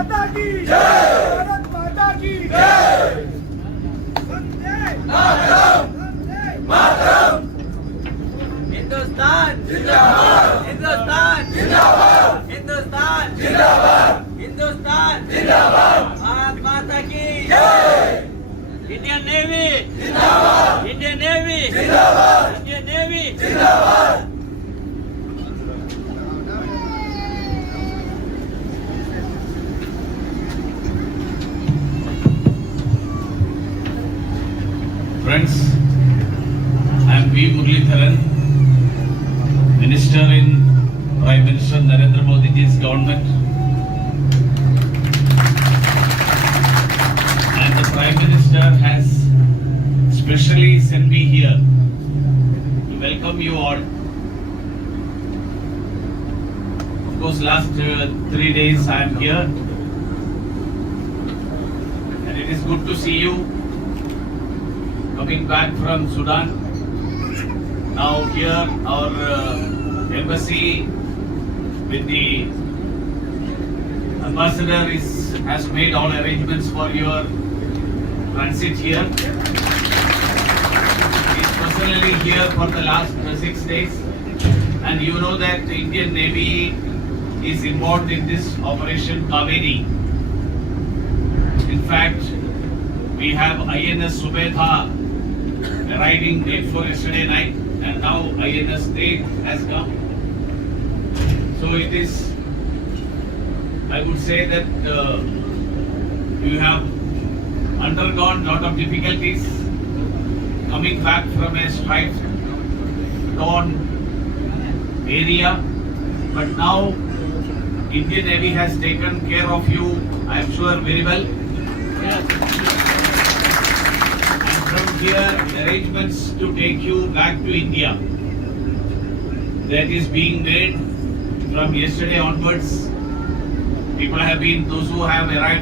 माता की जय, भारत माता की जय। वंदे मातरम, वंदे मातरम। हिंदुस्तान जिंदाबाद, हिंदुस्तान जिंदाबाद, हिंदुस्तान जिंदाबाद, हिंदुस्तान जिंदाबाद। भारत माता की जय, इंडियन नेवी जिंदाबाद, इंडियन नेवी जिंदाबाद, इंडियन नेवी जिंदाबाद। Friends, I am Muraleedharan, Minister in Prime Minister Narendra Modi's government, and the Prime Minister has specially sent me here to welcome you all. Of course, last 3 days I am here, and it is good to see you coming back from Sudan. Now here our embassy with the ambassador has made all arrangements for your transit here. He is personally here for the last 6 days, and you know that the Indian Navy is involved in this operation Kaveri. In fact, we have INS Subedha arriving day before yesterday night, and now INS State has come. So it is, I would say that you have undergone lot of difficulties coming back from a strife-torn area, but now Indian Navy has taken care of you, I am sure, very well. From here, arrangements to take you back to India, that is being made from yesterday onwards. People have been, those who have arrived